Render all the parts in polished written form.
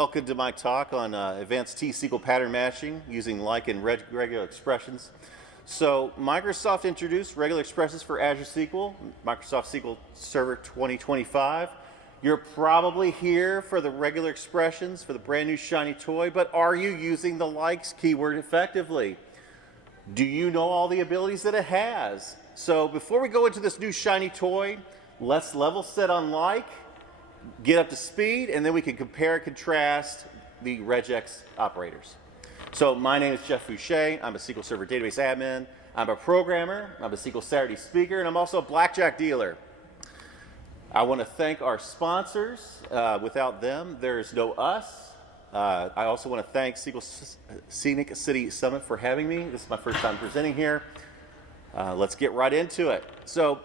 Welcome to my talk on advanced T-SQL pattern matching using like and regular expressions. So Microsoft introduced regular expressions for Azure SQL, Microsoft SQL Server 2025. You're probably here for the regular expressions, for the brand new shiny toy, but are you using the likes keyword effectively? Do you know all the abilities that it has? So before we go into this new shiny toy, let's level set on like, get up to speed, and then we can compare and contrast the regex operators. So my name is Jeff Foushee. I'm a SQL Server database admin. I'm a programmer. I'm a SQL Saturday speaker, and I'm also a blackjack dealer. I want to thank our sponsors. Without them, there is no us. I also want to thank Scenic City Summit for having me. This is my first time presenting here. Let's get right into it. So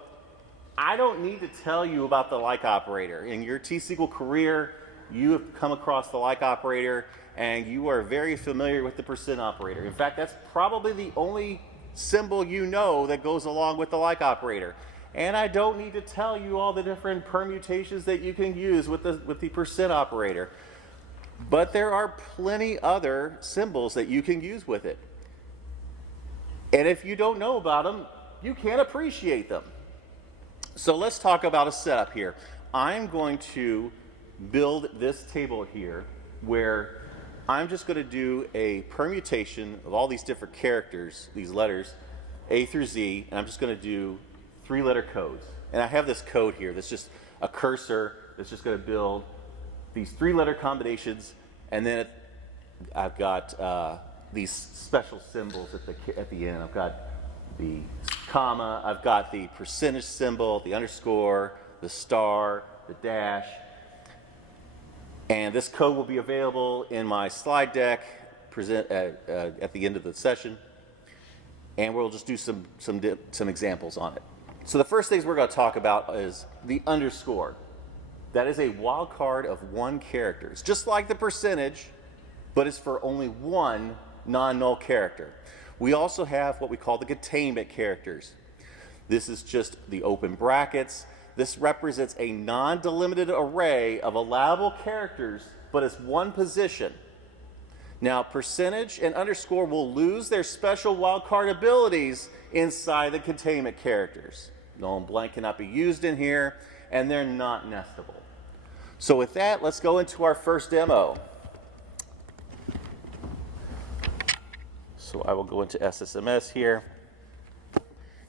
I don't need to tell you about the like operator. In your T-SQL career, you have come across the like operator and you are very familiar with the percent operator. In fact, that's probably the only symbol you know that goes along with the like operator. And I don't need to tell you all the different permutations that you can use with the percent operator. But there are plenty other symbols that you can use with it. And if you don't know about them, you can't appreciate them. So let's talk about a setup here. I'm going to build this table here where I'm just going to do a permutation of all these different characters, these letters, A through Z, and I'm just going to do 3-letter codes. And I have this code here that's just a cursor that's just going to build these 3-letter combinations, and then I've got these special symbols at the end. I've got the comma, I've got the percentage symbol, the underscore, the star, the dash. And this code will be available in my slide deck at the end of the session. And we'll just do some examples on it. So the first things we're going to talk about is the underscore. That is a wildcard of 1 character. It's just like the percentage, but it's for only 1 non-null character. We also have what we call the containment characters. This is just the open brackets. This represents a non-delimited array of allowable characters, but it's 1 position. Now, percentage and underscore will lose their special wildcard abilities inside the containment characters. Null and blank cannot be used in here, and they're not nestable. So with that, let's go into our first demo. So I will go into SSMS here,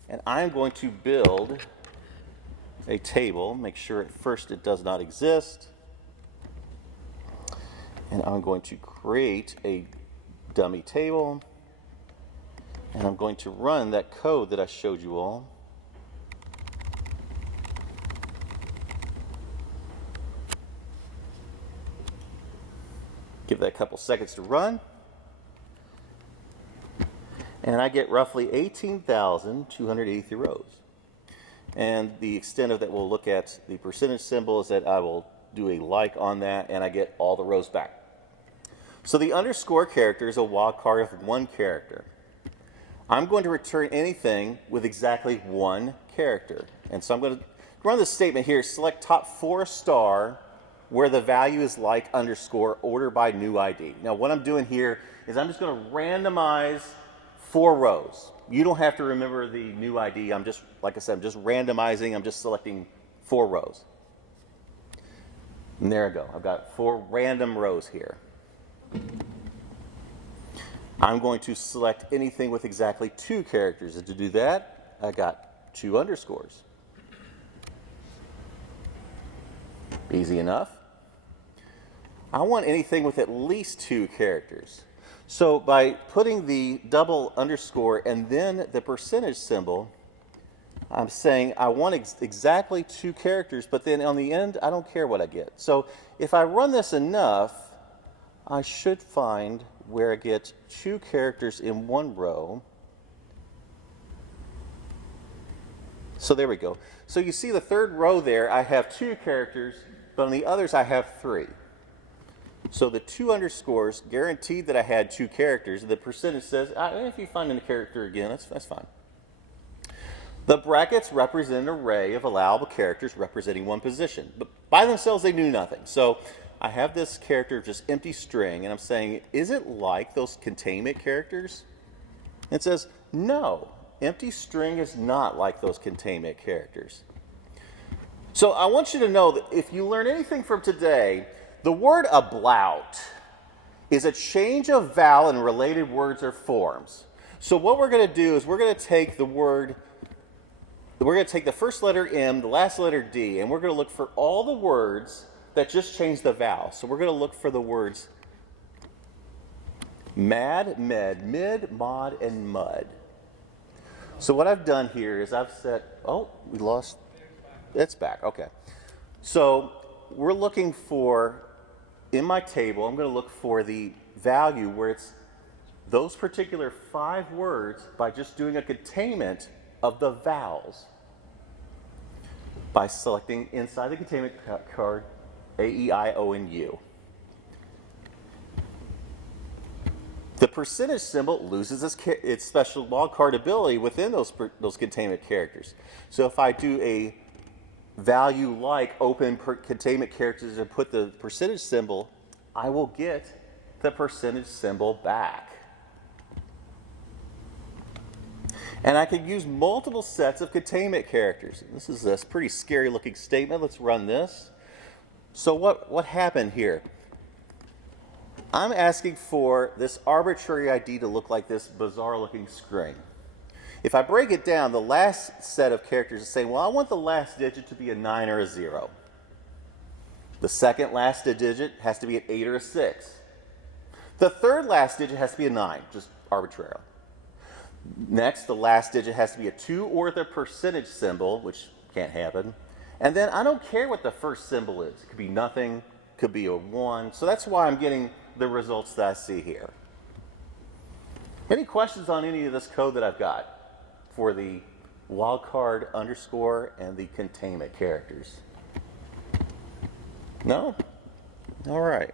and I'm going to build a table, make sure at first it does not exist, and I'm going to create a dummy table, and I'm going to run that code that I showed you all. Give that a couple seconds to run. And I get roughly 18,283 rows. And the extent of that we'll look at the percentage symbol is that I will do a like on that and I get all the rows back. So the underscore character is a wildcard of 1 character. I'm going to return anything with exactly 1 character. And so I'm going to run this statement here, select top 4 star where the value is like underscore order by new ID. Now what I'm doing here is I'm just going to randomize 4 rows. You don't have to remember the new ID. I'm just, like I said, I'm just randomizing. I'm just selecting 4 rows. And there I go. I've got 4 random rows here. I'm going to select anything with exactly 2 characters. And to do that, I got 2 underscores. Easy enough. I want anything with at least 2 characters. So by putting the double underscore and then the percentage symbol, I'm saying I want exactly 2 characters, but then on the end, I don't care what I get. So if I run this enough, I should find where I get 2 characters in 1 row. So there we go. So you see the 3rd row there, I have 2 characters, but on the others I have 3. So the 2 underscores guaranteed that I had 2 characters. The percentage says, if you find a character again, that's fine. The brackets represent an array of allowable characters representing one position, but by themselves they do nothing. So I have this character, just empty string, and I'm saying, is it like those containment characters? It says, no, empty string is not like those containment characters. So I want you to know that if you learn anything from today, the word about is a change of vowel in related words or forms. So what we're going to do is we're going to take the first letter M, the last letter D, and we're going to look for all the words that just change the vowel. So we're going to look for the words mad, med, mid, mod, and mud. So what I've done here is I've set, oh, we lost, it's back, okay. So we're looking for, in my table, I'm going to look for the value where it's those particular 5 words by just doing a containment of the vowels by selecting inside the containment card A, E, I, O, and U. The percentage symbol loses its special wildcard ability within those containment characters. So if I do a value like open containment characters and put the percentage symbol, I will get the percentage symbol back. And I can use multiple sets of containment characters. This is a pretty scary looking statement. Let's run this. So what happened here? I'm asking for this arbitrary ID to look like this bizarre looking string. If I break it down, the last set of characters is saying, well, I want the last digit to be a 9 or a 0. The second last digit has to be an 8 or a 6. The third last digit has to be a 9, just arbitrarily. Next, the last digit has to be a 2 or the percentage symbol, which can't happen. And then I don't care what the first symbol is. It could be nothing, could be a 1. So that's why I'm getting the results that I see here. Any questions on any of this code that I've got for the wildcard underscore and the containment characters? No? All right.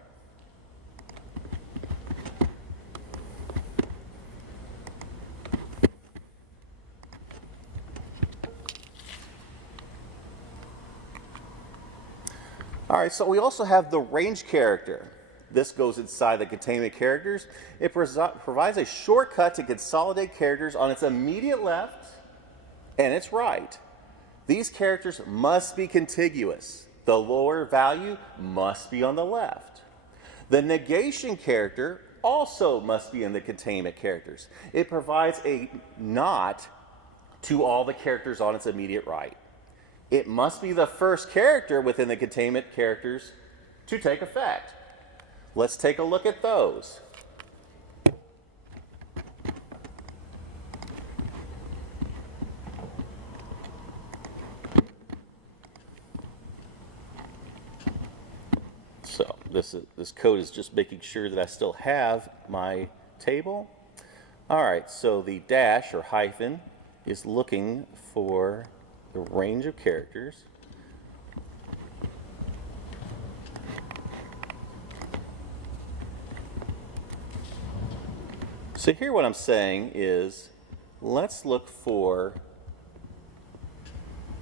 All right, so we also have the range character. This goes inside the containment characters. It provides a shortcut to consolidate characters on its immediate left and its right. These characters must be contiguous. The lower value must be on the left. The negation character also must be in the containment characters. It provides a not to all the characters on its immediate right. It must be the first character within the containment characters to take effect. Let's take a look at those. So this code is just making sure that I still have my table. All right, so the dash or hyphen is looking for the range of characters. So here what I'm saying is, let's look for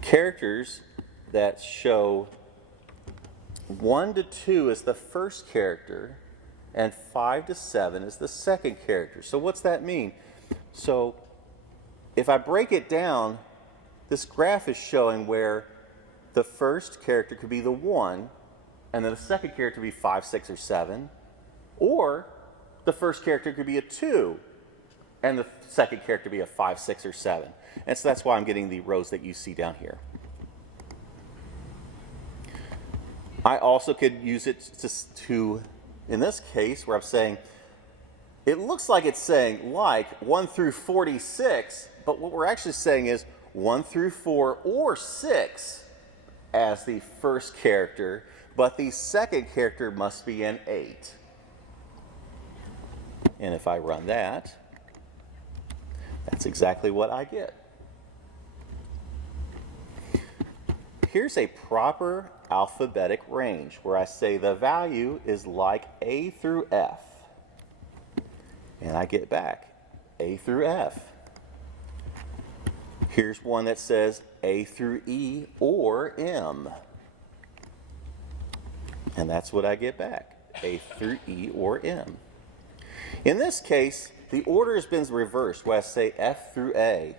characters that show 1 to 2 is the first character and 5 to 7 is the second character. So what's that mean? So if I break it down, this graph is showing where the first character could be the 1, and then the second character could be 5, 6, or 7. Or the first character could be a 2, and the second character be a 5, 6, or 7. And so that's why I'm getting the rows that you see down here. I also could use it to, in this case, where I'm saying, it looks like it's saying like 1 through 46, but what we're actually saying is 1 through 4 or 6 as the first character, but the second character must be an 8. And if I run that, that's exactly what I get. Here's a proper alphabetic range where I say the value is like A through F. And I get back A through F. Here's one that says A through E or M. And that's what I get back, A through E or M. In this case, the order has been reversed, where I say F through A.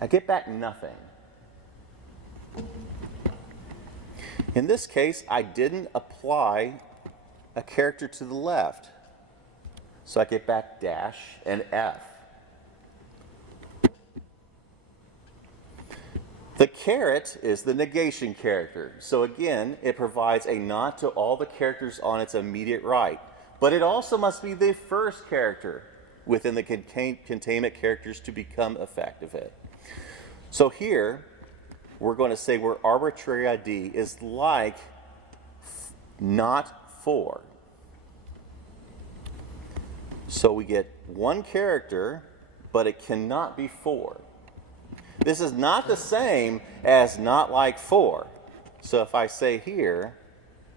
I get back nothing. In this case, I didn't apply a character to the left, so I get back dash and F. The caret is the negation character. So again, it provides a not to all the characters on its immediate right. But it also must be the first character within the containment characters to become effective. So here, we're going to say where arbitrary ID is like not for. So we get one character, but it cannot be for. This is not the same as not like for. So if I say here,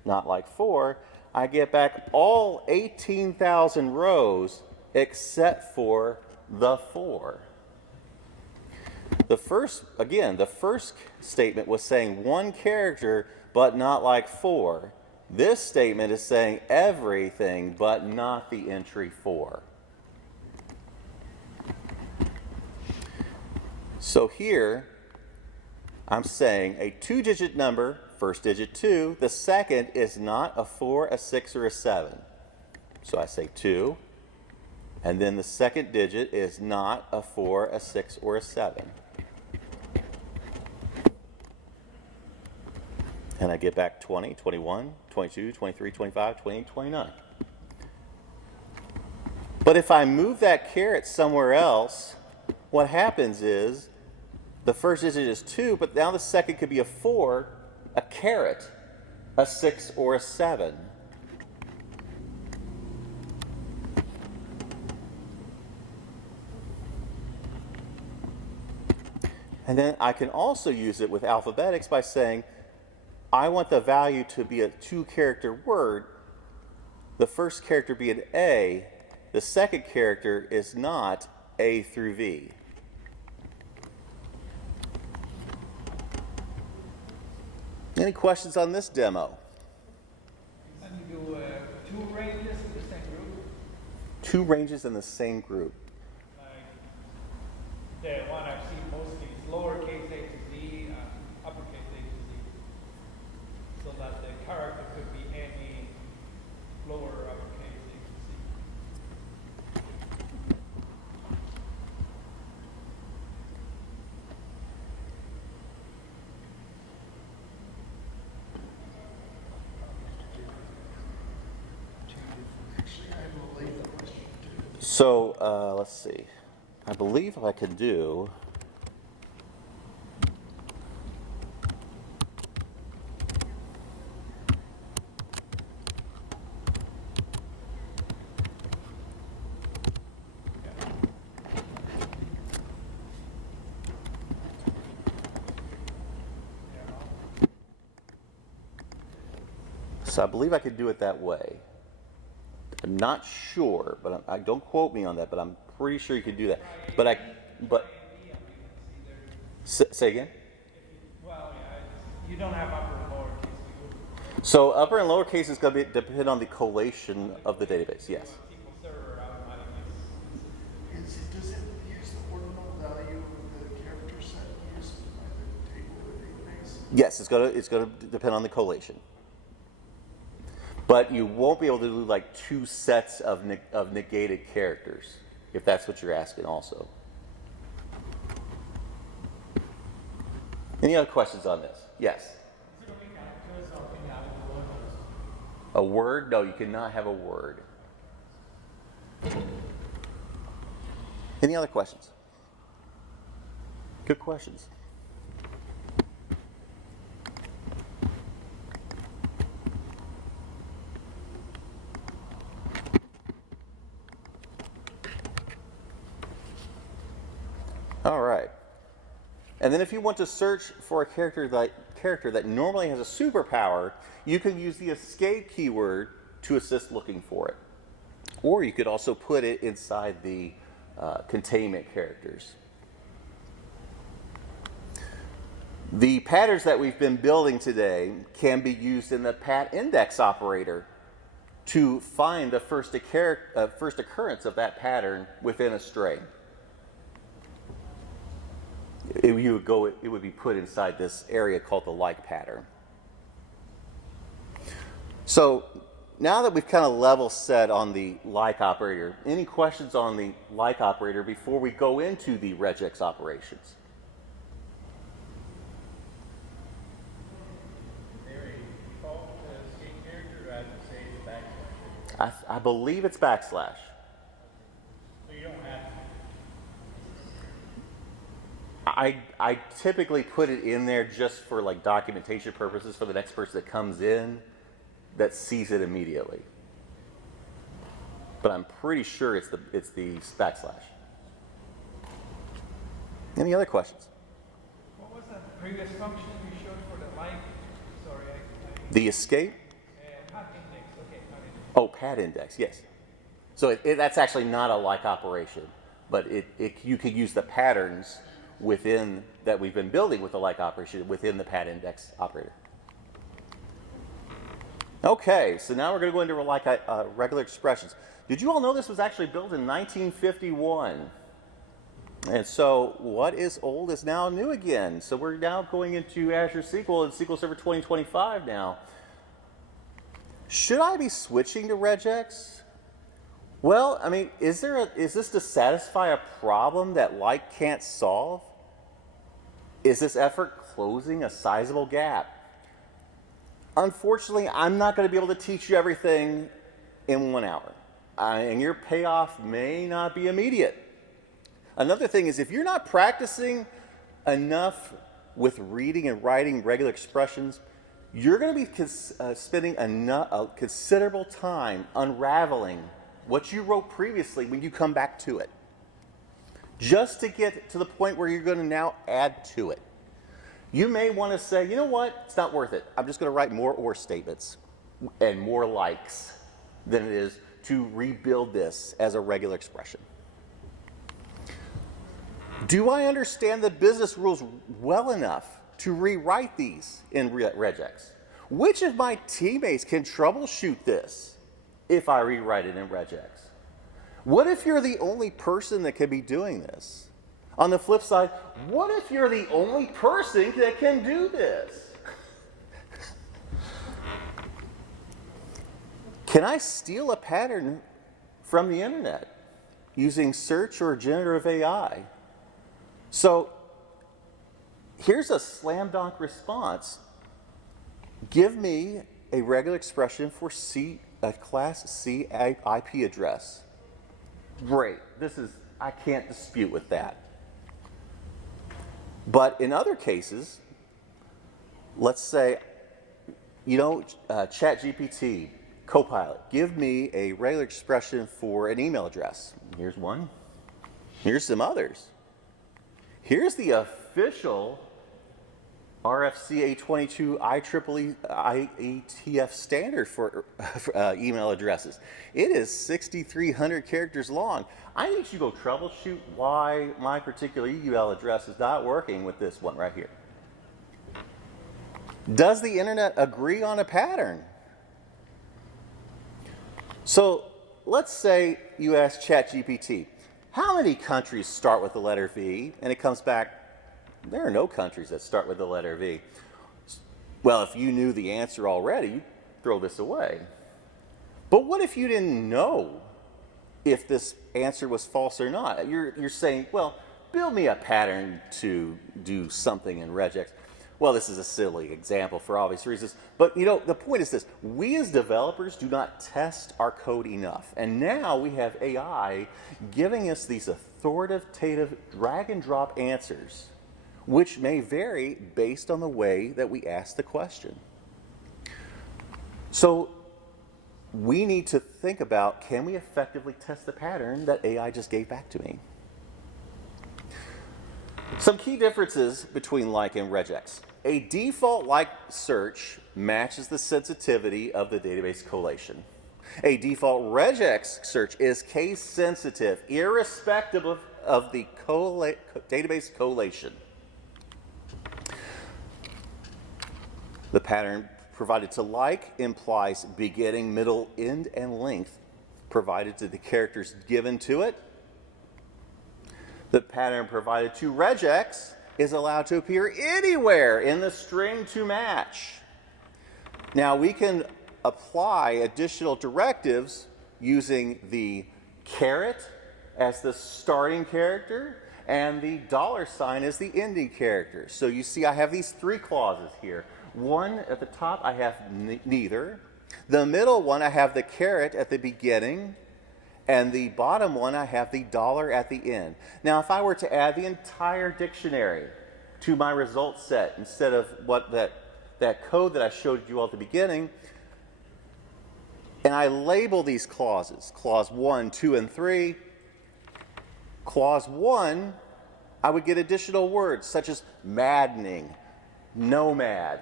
not like for, I get back all 18,000 rows except for the for. The first statement was saying one character, but not like for. This statement is saying everything, but not the entry for. So here, I'm saying a 2-digit number, first digit 2, the second is not a 4, a 6, or a 7. So I say 2, and then the second digit is not a 4, a 6, or a 7. And I get back 20, 21, 22, 23, 25, 28, 29. But if I move that caret somewhere else, what happens is the first digit is 2, but now the second could be a 4, a caret, a 6, or a 7. And then I can also use it with alphabetics by saying, I want the value to be a 2-character word, the first character be an A, the second character is not A through V. Any questions on this demo? Can you do 2 ranges in the same group? 2 ranges in the same group. Like the one I've seen mostly is lowercase a to z, uppercase a to z. So that the character could be any lower uppercase a to z. So let's see. I believe I can do. So I believe I could do it that way. I'm not sure, but I don't quote me on that. But I'm pretty sure you could do that. Say again. Well, yeah, you don't have upper and lower case. So upper and lower case is going to depend on the collation of the database. Yes. SQL Server automatically. Does it use the ordinal value of the character set used by the table or database? Yes, it's going to depend on the collation. But you won't be able to do like 2 sets of negated characters, if that's what you're asking also. Any other questions on this? Yes? A word? No, you cannot have a word. Any other questions? Good questions. All right. And then if you want to search for a character that normally has a superpower, you can use the escape keyword to assist looking for it. Or you could also put it inside the containment characters. The patterns that we've been building today can be used in the pat index operator to find the first occurrence of that pattern within a string. It would be put inside this area called the like pattern. So now that we've kind of level set on the like operator, any questions on the like operator before we go into the regex operations? I believe it's backslash. So you don't have I typically put it in there just for like documentation purposes for the next person that comes in that sees it immediately. But I'm pretty sure it's the backslash. Any other questions? What was that previous function you showed for the like? Sorry, The escape? pat index. Okay, pat index. Oh, pat index, yes. So that's actually not a like operation, but you could use the patterns within that we've been building with the like operation within the pat index operator. Okay, so now we're going to go into like regular expressions. Did you all know this was actually built in 1951? And so what is old is now new again. So we're now going into Azure SQL and SQL Server 2025 now. Should I be switching to regex? Well, I mean, is this to satisfy a problem that like can't solve? Is this effort closing a sizable gap? Unfortunately, I'm not going to be able to teach you everything in 1 hour. And your payoff may not be immediate. Another thing is if you're not practicing enough with reading and writing regular expressions, you're going to be spending a considerable time unraveling what you wrote previously when you come back to it, just to get to the point where you're going to now add to it. You may want to say, you know what, it's not worth it. I'm just going to write more or statements and more likes than it is to rebuild this as a regular expression. Do I understand the business rules well enough to rewrite these in regex? Which of my teammates can troubleshoot this if I rewrite it in regex? What if you're the only person that can be doing this? On the flip side, what if you're the only person that can do this? Can I steal a pattern from the internet using search or generative AI? So here's a slam dunk response. Give me a regular expression for a class C IP address. Great. I can't dispute with that. But in other cases, let's say, ChatGPT, Copilot, give me a regular expression for an email address. Here's one. Here's some others. Here's the official RFC 822 IEEE IETF standard for email addresses. It is 6,300 characters long. I need you to go troubleshoot why my particular email address is not working with this one right here. Does the internet agree on a pattern? So let's say you ask ChatGPT, how many countries start with the letter V? And it comes back, there are no countries that start with the letter V. Well, if you knew the answer already, you'd throw this away. But what if you didn't know if this answer was false or not? You're saying, well, build me a pattern to do something in regex. Well, this is a silly example for obvious reasons. But the point is this. We as developers do not test our code enough. And now we have AI giving us these authoritative drag and drop answers, which may vary based on the way that we ask the question. So we need to think about, can we effectively test the pattern that AI just gave back to me? Some key differences between like and regex. A default like search matches the sensitivity of the database collation. A default regex search is case sensitive, irrespective of the database collation. The pattern provided to like implies beginning, middle, end, and length provided to the characters given to it. The pattern provided to regex is allowed to appear anywhere in the string to match. Now we can apply additional directives using the caret as the starting character and the $ as the ending character. So you see I have these three clauses here. One at the top I have neither. The middle one I have the caret at the beginning, and the bottom one I have the $ at the end. Now if I were to add the entire dictionary to my result set instead of what that code that I showed you all at the beginning, and I label these clauses, clause 1, 2, and 3, clause 1, I would get additional words such as maddening, nomad.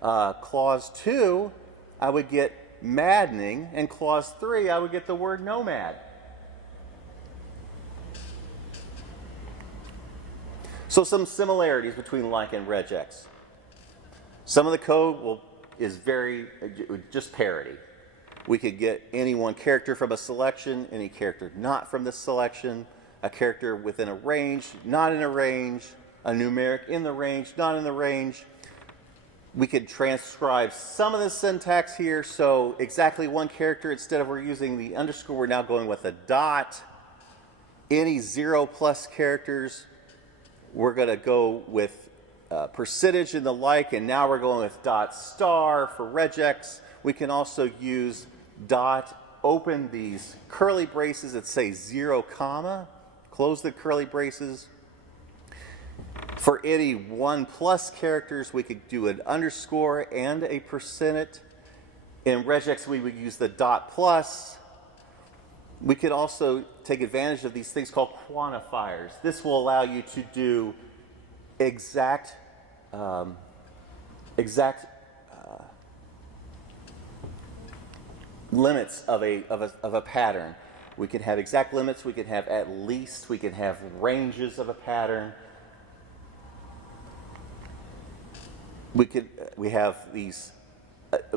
Clause 2, I would get maddening, and clause 3, I would get the word nomad. So some similarities between like and regex. Some of the code is just parity. We could get any one character from a selection, any character not from this selection, a character within a range, not in a range, a numeric in the range, not in the range. We could transcribe some of the syntax here, so exactly one character, instead of we're using the underscore, we're now going with a dot. Any 0+ characters, we're going to go with percentage in the like, and now we're going with dot star for regex. We can also use dot, open these curly braces that say 0, close the curly braces. For any 1+ characters, we could do an underscore and a percent. In regex, we would use the dot plus. We could also take advantage of these things called quantifiers. This will allow you to do exact limits of a pattern. We can have exact limits, we can have at least, we can have ranges of a pattern. We have these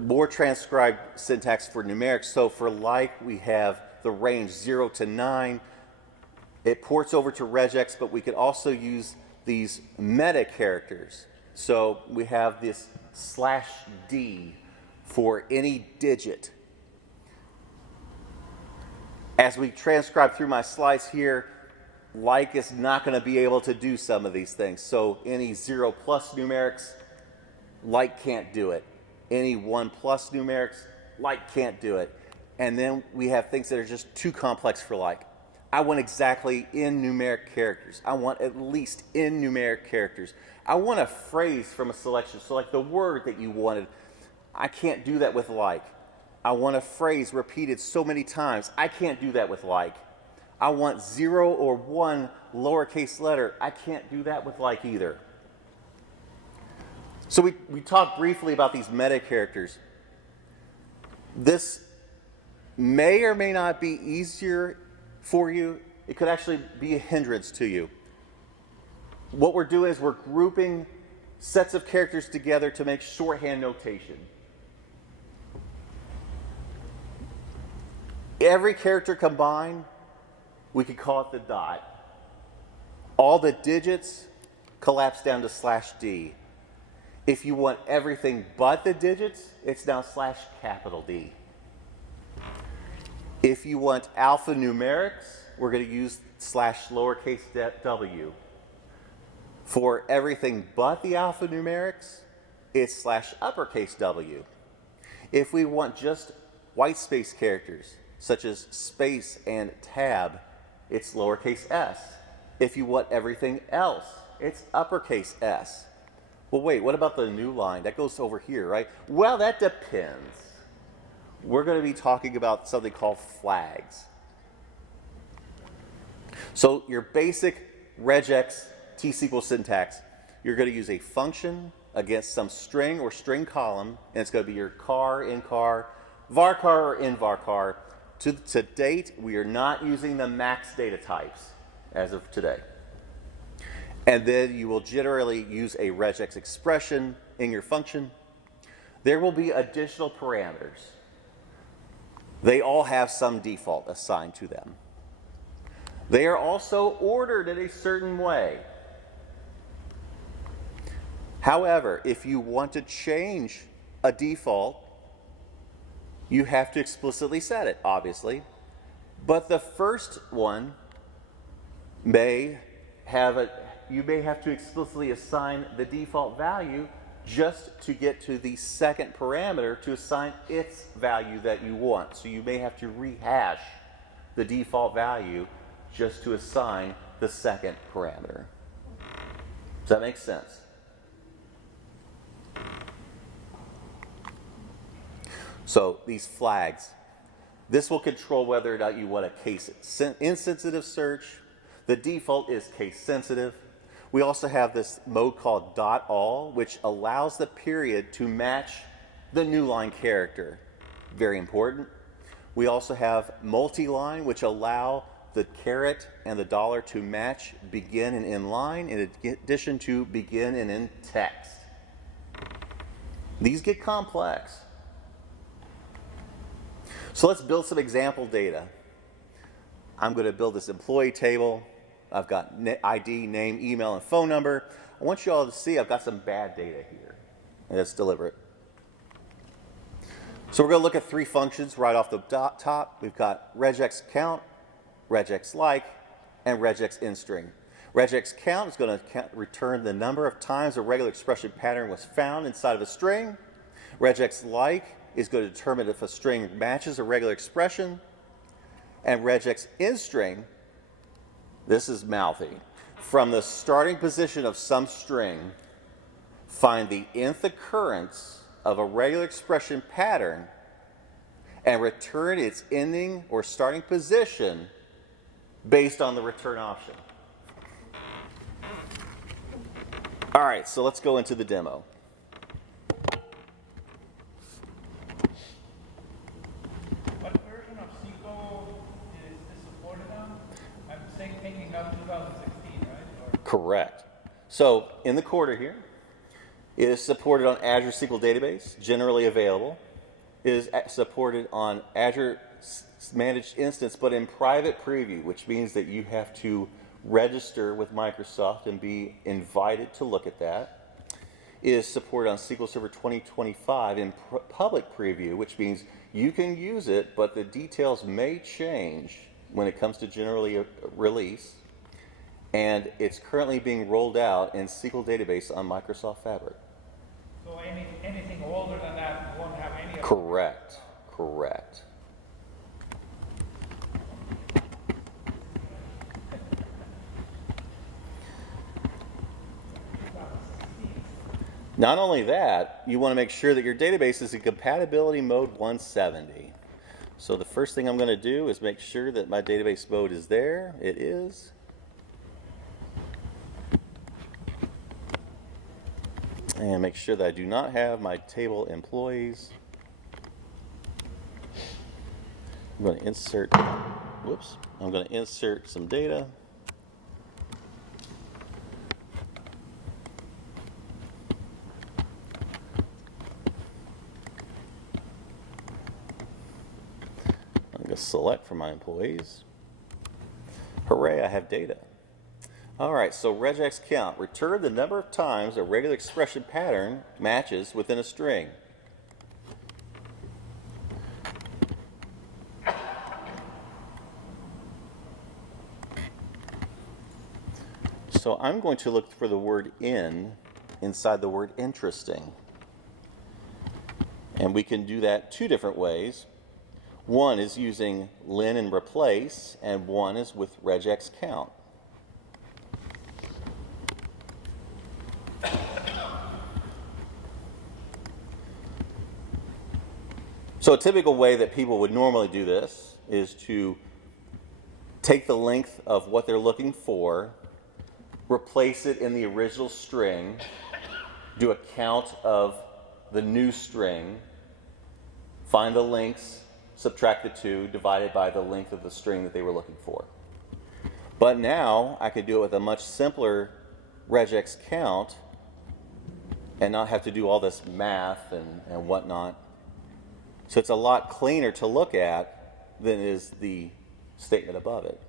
more transcribed syntax for numerics. So for like, we have the range 0 to 9. It ports over to regex, but we could also use these meta characters. So we have this /d for any digit. As we transcribe through my slice here, like is not going to be able to do some of these things. So any 0+ numerics, like can't do it. Any 1+ numerics, like can't do it. And then we have things that are just too complex for like. I want exactly in numeric characters. I want at least in numeric characters. I want a phrase from a selection. So like the word that you wanted, I can't do that with like. I want a phrase repeated so many times. I can't do that with like. I want 0 or 1 lowercase letter. I can't do that with like either. So we talked briefly about these meta characters. This may or may not be easier for you. It could actually be a hindrance to you. What we're doing is we're grouping sets of characters together to make shorthand notation. Every character combined, we could call it the dot. All the digits collapse down to /d. If you want everything but the digits, it's now /D. If you want alphanumerics, we're going to use /w. For everything but the alphanumerics, it's /W. If we want just white space characters, such as space and tab, it's s. If you want everything else, it's s. Well, wait, what about the new line? That goes over here, right? Well, that depends. We're going to be talking about something called flags. So your basic regex T-SQL syntax, you're going to use a function against some string or string column, and it's going to be your car, in car, varchar or in varchar. To date, we are not using the max data types as of today. And then you will generally use a regex expression in your function. there will be additional parameters. They all have some default assigned to them. They are also ordered in a certain way. However, if you want to change a default, you have to explicitly set it, obviously. But the first one you may have to explicitly assign the default value just to get to the second parameter to assign its value that you want. So you may have to rehash the default value just to assign the second parameter. Does that make sense? So these flags, this will control whether or not you want a case insensitive search. The default is case sensitive. We also have this mode called .all, which allows the period to match the new line character. Very important. We also have multi-line, which allow the caret and the dollar to match begin and end line, in addition to begin and end text. These get complex. So let's build some example data. I'm going to build this employee table. I've got ID, name, email, and phone number. I want you all to see I've got some bad data here. And let's deliver it. So we're going to look at three functions right off the top. We've got regex count, regex like, and regex instring. Regex count is going to return the number of times a regular expression pattern was found inside of a string. Regex like is going to determine if a string matches a regular expression. And regex instring, this is mouthy. From the starting position of some string, find the nth occurrence of a regular expression pattern and return its ending or starting position based on the return option. All right, so let's go into the demo. What version of SQL is this supported on? I'm thinking of 2016, right? Or Correct. So in the quarter here, it is supported on Azure SQL Database, generally available. It is supported on Azure Managed Instance, but in private preview, which means that you have to register with Microsoft and be invited to look at that. It is supported on SQL Server 2025 in public preview, which means you can use it, but the details may change when it comes to generally release. And it's currently being rolled out in SQL Database on Microsoft Fabric. so anything older than that won't have any of Correct. Correct. Not only that, you want to make sure that your database is in compatibility mode 170. So the first thing I'm going to do is make sure that my database mode is there. It is. And make sure that I do not have my table employees. I'm going to insert some data. I'm going to select from my employees. Hooray, I have data. All right, so regex count. Return the number of times a regular expression pattern matches within a string. So I'm going to look for the word in inside the word interesting. And we can do that two different ways. One is using len and replace, and one is with regex count. So a typical way that people would normally do this is to take the length of what they're looking for, replace it in the original string, do a count of the new string, find the lengths, subtract the two, divided by the length of the string that they were looking for. But now I could do it with a much simpler regex count and not have to do all this math and whatnot. So it's a lot cleaner to look at than is the statement above it.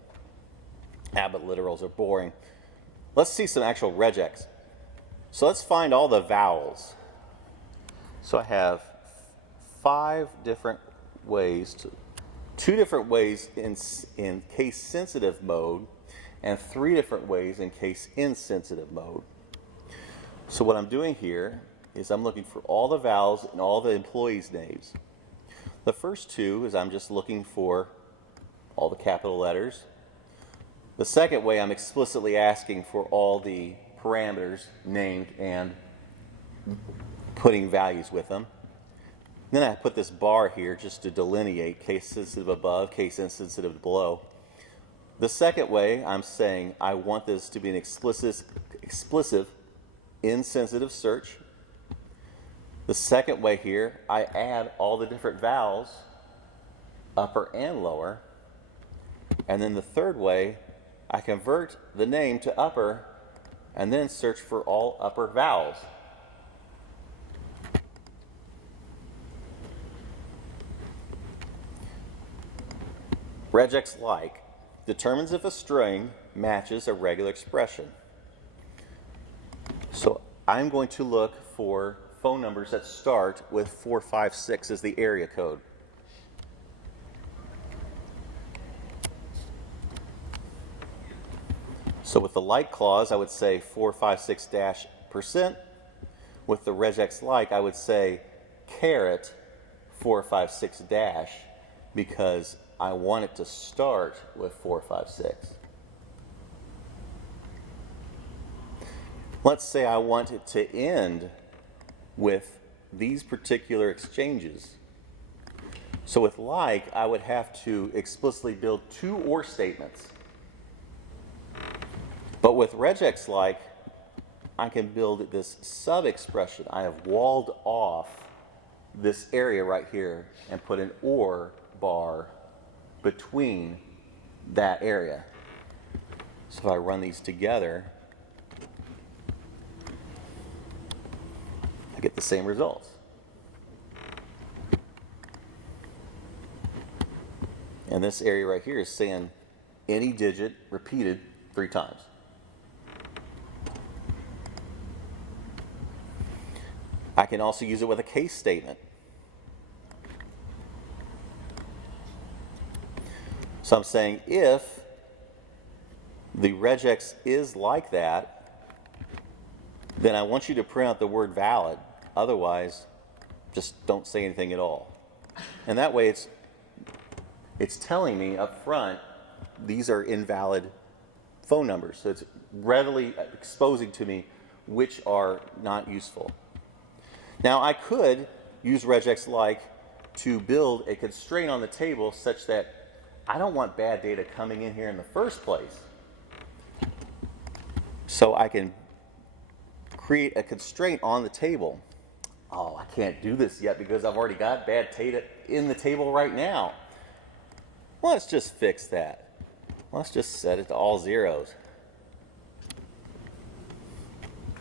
But literals are boring. Let's see some actual regex. So let's find all the vowels. So I have 5 different ways, 2 different ways in case sensitive mode, and 3 different ways in case insensitive mode. So what I'm doing here is I'm looking for all the vowels and all the employees' names. The first 2 is I'm just looking for all the capital letters. The second way, I'm explicitly asking for all the parameters named and putting values with them. Then I put this bar here just to delineate case sensitive above, case insensitive below. The second way, I'm saying I want this to be an explicit insensitive search. The second way here, I add all the different vowels, upper and lower. And then the third way, I convert the name to upper and then search for all upper vowels. Regex like determines if a string matches a regular expression. So I'm going to look for phone numbers that start with 456 as the area code. So with the like clause, I would say 456-%. With the regex like, I would say caret 456- because I want it to start with 456. Let's say I want it to end with these particular exchanges. So with like, I would have to explicitly build 2 or statements. But with regex like, I can build this sub-expression. I have walled off this area right here and put an or bar between that area. So if I run these together, I get the same results. And this area right here is saying any digit repeated 3 times. I can also use it with a case statement. So I'm saying if the regex is like that, then I want you to print out the word valid. Otherwise, just don't say anything at all. And that way it's telling me up front these are invalid phone numbers. So it's readily exposing to me which are not useful. Now I could use regex like to build a constraint on the table such that I don't want bad data coming in here in the first place. So I can create a constraint on the table. Oh, I can't do this yet because I've already got bad data in the table right now. Well, let's just fix that. Let's just set it to all zeros.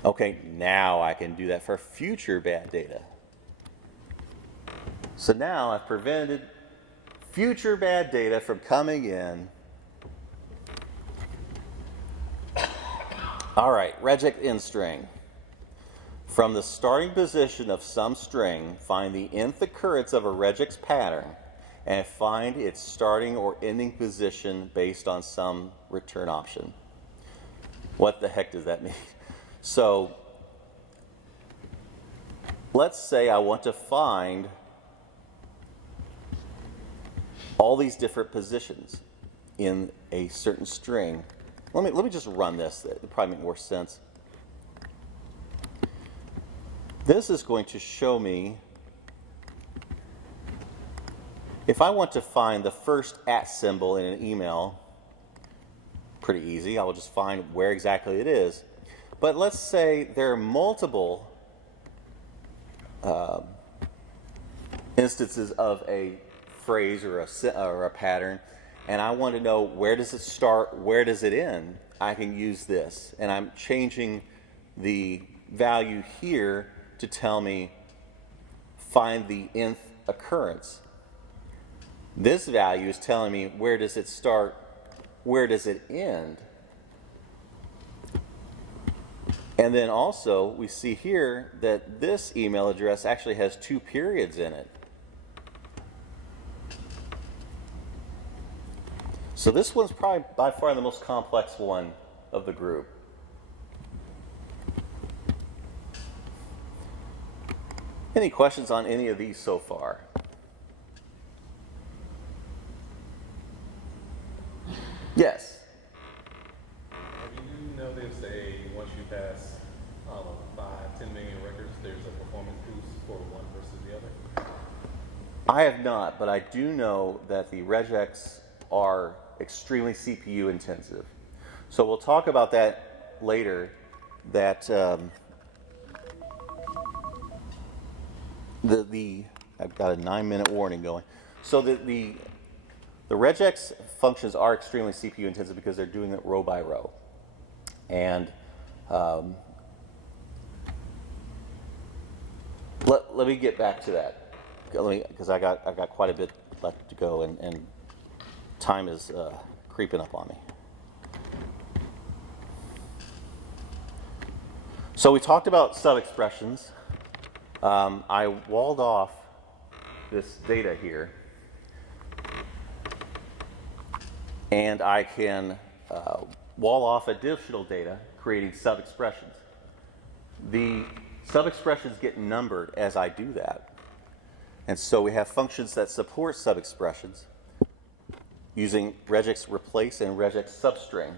Okay, now I can do that for future bad data. So now I've prevented future bad data from coming in. All right, regex in string. From the starting position of some string, find the nth occurrence of a regex pattern and find its starting or ending position based on some return option. What the heck does that mean? So let's say I want to find all these different positions in a certain string. Let me just run this. It'll probably make more sense. This is going to show me if I want to find the first @ symbol in an email. Pretty easy. I will just find where exactly it is. But let's say there are multiple instances of a phrase or a pattern, and I want to know where does it start, where does it end. I can use this, and I'm changing the value here to tell me find the nth occurrence. This value is telling me where does it start, where does it end. And then also we see here that this email address actually has 2 periods in it. So this one's probably by far the most complex one of the group. Any questions on any of these so far? Yes. Have you noticed once you pass 5, 10 million records, there's a performance boost for one versus the other? I have not, but I do know that the regex are extremely CPU intensive. So we'll talk about that later, that I've got a 9-minute warning going. So the regex functions are extremely CPU intensive because they're doing it row by row. And let me get back to that, because I got quite a bit left to go, and time is creeping up on me. So we talked about sub-expressions. I walled off this data here, and I can wall off additional data, creating sub-expressions. The sub-expressions get numbered as I do that. And so we have functions that support sub-expressions using regex replace and regex substring.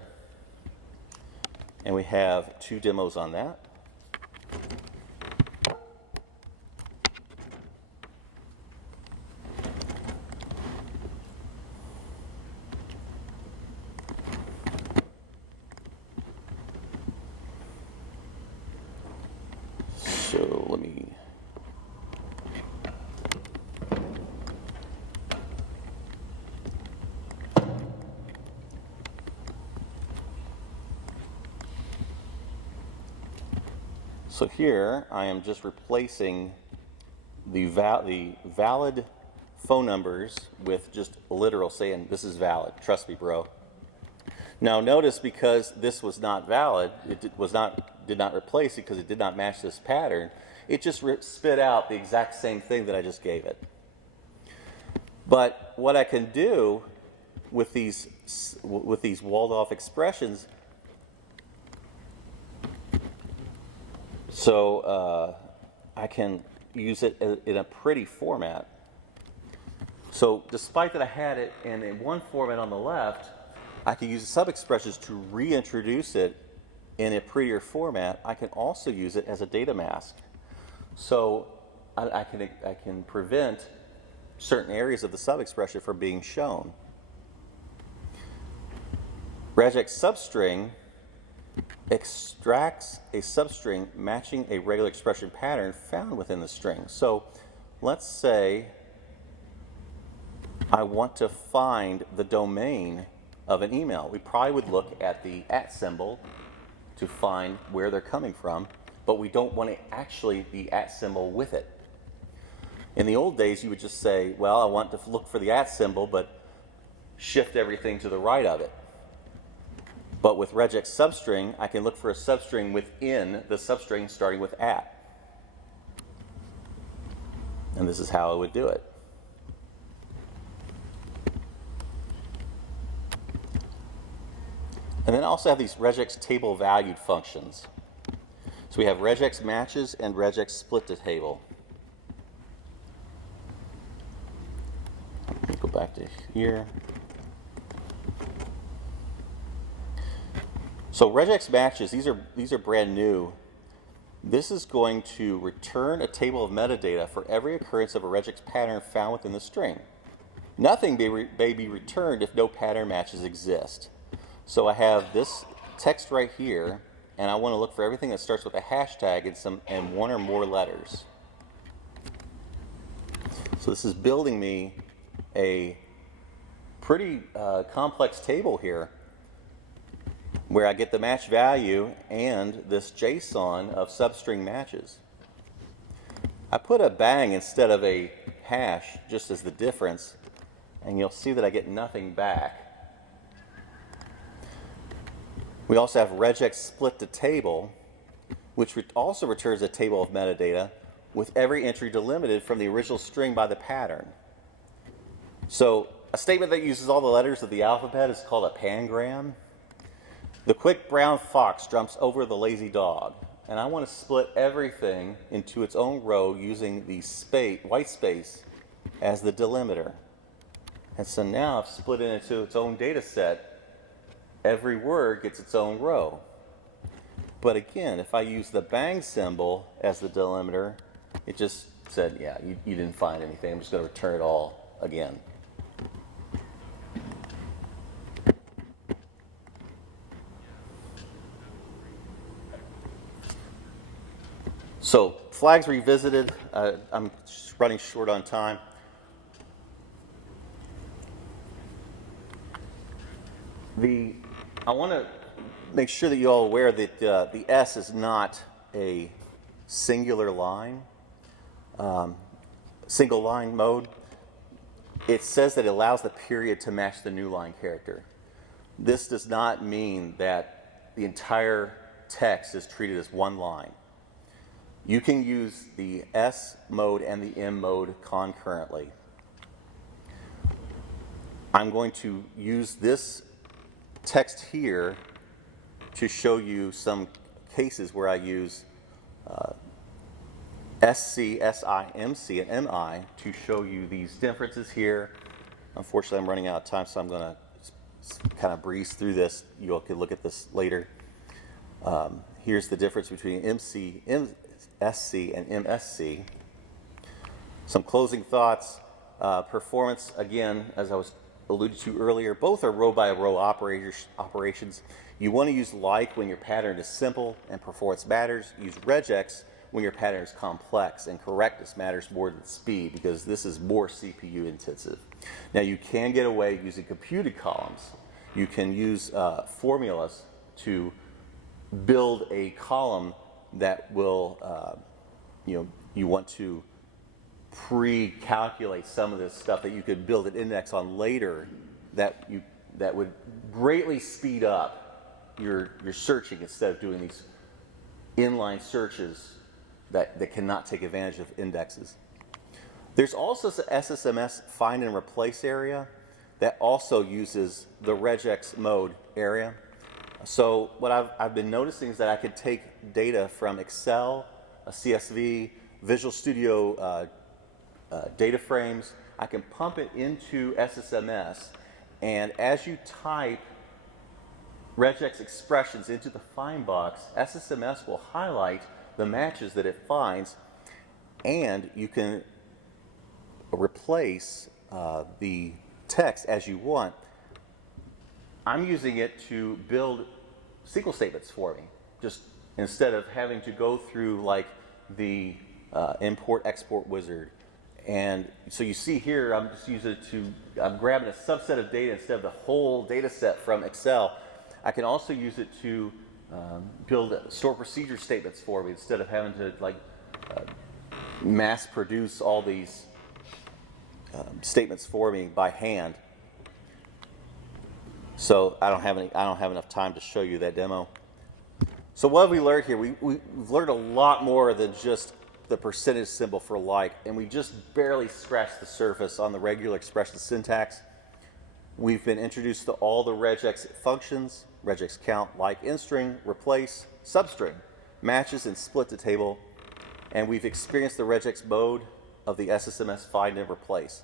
And we have 2 demos on that. So let me So here I am just replacing the valid phone numbers with just literal saying this is valid. Trust me, bro. Now notice, because this was not valid, it did not replace it because it did not match this pattern. It just spit out the exact same thing that I just gave it. But what I can do with these walled off expressions, so I can use it in a pretty format. So despite that I had it in one format on the left, I can use the sub-expressions to reintroduce it in a prettier format. I can also use it as a data mask. So I can prevent certain areas of the sub-expression from being shown. Regex substring extracts a substring matching a regular expression pattern found within the string. So let's say I want to find the domain of an email. We probably would look at the @ symbol to find where they're coming from, but we don't want to actually the @ symbol with it. In the old days, you would just say, well, I want to look for the @ symbol, but shift everything to the right of it. But with regex substring, I can look for a substring within the substring starting with @. And this is how I would do it. And then I also have these regex table valued functions. So we have regex matches and regex split the table. Let me go back to here. So regex matches, these are brand new. This is going to return a table of metadata for every occurrence of a regex pattern found within the string. Nothing may be returned if no pattern matches exist. So I have this text right here, and I want to look for everything that starts with a hashtag and one or more letters. So this is building me a pretty complex table here, where I get the match value and this JSON of substring matches. I put a bang instead of a hash just as the difference, and you'll see that I get nothing back. We also have regex split to table, which also returns a table of metadata with every entry delimited from the original string by the pattern. So a statement that uses all the letters of the alphabet is called a pangram. The quick brown fox jumps over the lazy dog. And I want to split everything into its own row using the white space as the delimiter. And so now I've split it into its own data set. Every word gets its own row. But again, if I use the bang symbol as the delimiter, it just said, yeah, you didn't find anything. I'm just going to return it all again. So flags revisited. I'm running short on time. I want to make sure that you're all aware that the S is not a singular line, single line mode. It says that it allows the period to match the new line character. This does not mean that the entire text is treated as one line. You can use the S mode and the M mode concurrently. I'm going to use this text here to show you some cases where I use SC, SI, MC, and MI to show you these differences here. Unfortunately, I'm running out of time, so I'm going to kind of breeze through this. You all can look at this later. Here's the difference between MC, SC, and MSC. Some closing thoughts. Performance, again, as I was alluded to earlier, both are row-by-row operations. You want to use like when your pattern is simple and performance matters. Use regex when your pattern is complex, and correctness matters more than speed because this is more CPU intensive. Now you can get away using computed columns. You can use formulas to build a column that will, you want to pre-calculate some of this stuff that you could build an index on later that would greatly speed up your searching instead of doing these inline searches that cannot take advantage of indexes. There's also the SSMS find and replace area that also uses the regex mode area. So what I've been noticing is that I could take data from Excel, a CSV, Visual Studio data frames. I can pump it into SSMS, and as you type regex expressions into the find box, SSMS will highlight the matches that it finds, and you can replace the text as you want. I'm using it to build SQL statements for me, just instead of having to go through like the import-export wizard. And so you see here, I'm just using it I'm grabbing a subset of data instead of the whole data set from Excel. I can also use it to build store procedure statements for me instead of having to mass produce all these statements for me by hand. So I don't have enough time to show you that demo. So what have we learned here? We've learned a lot more than just the percentage symbol for like, and we just barely scratched the surface on the regular expression syntax. We've been introduced to all the regex functions: regex count, like, in-string, replace, substring, matches, and split to table. And we've experienced the regex mode of the SSMS find and replace.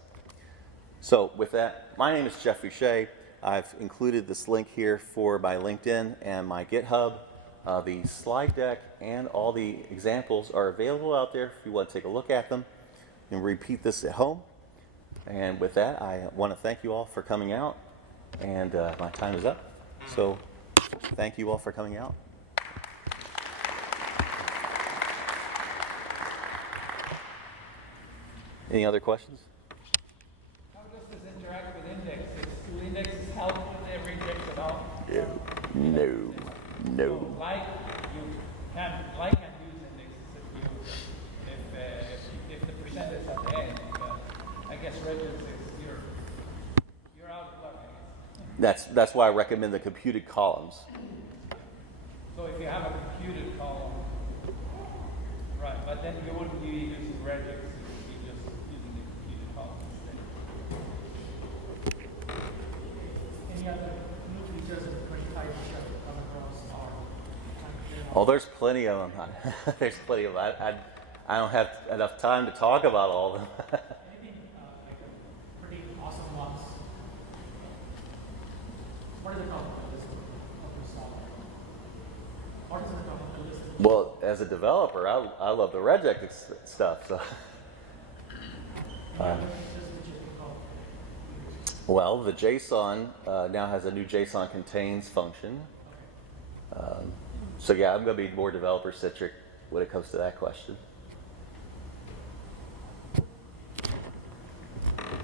So with that, my name is Jeff Foushee. I've included this link here for my LinkedIn and my GitHub. The slide deck and all the examples are available out there if you want to take a look at them and repeat this at home. And with that, I want to thank you all for coming out, and my time is up. So thank you all for coming out. Any other questions? How does this interact with indexes? Do indexes help with every index at all? No. So like and use indexes if guess regex is you're out of luck, I guess. That's why I recommend the computed columns. So if you have a computed column, right, but then you wouldn't be using regex, you would be just using the computed column instead. Any other new features of 25 that have come across or Oh, there's plenty of them. There's plenty of them. I don't have enough time to talk about all of them. anything like a pretty awesome ones? What is the top of the list of the software? What is the top of the list? Well, as a developer, I love the regex stuff. So. Any other features which you think of? Well, the JSON now has a new JSON contains function. So yeah, I'm going to be more developer-centric when it comes to that question.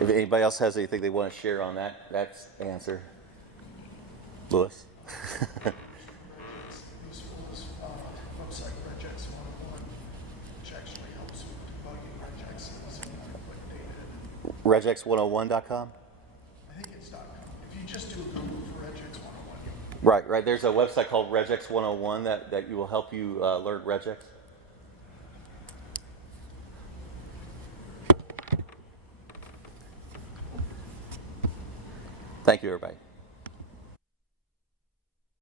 If anybody else has anything they want to share on that answer, Louis. Useful is folks like regex 101, which actually helps with debugging regexes and like data. Regex101.com? I think it's .com. If you just do a Google for regex 101, Right. There's a website called Regex101 that will help you learn regex. Thank you, everybody.